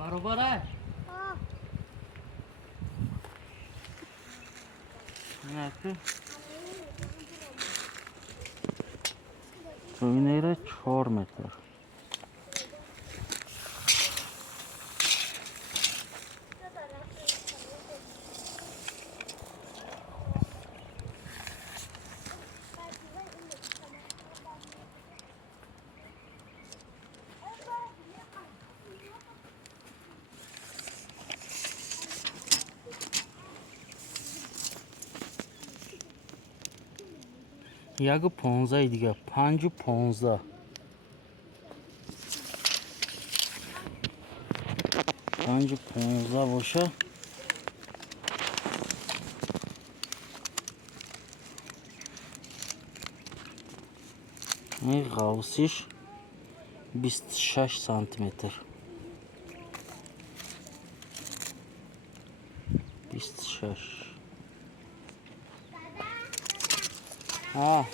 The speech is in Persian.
برابره نه که اینه 4 متر یک 15 دیگه 5 و 15 5 و 15 باشه این قوسیش 26 سانتی متر 26 ها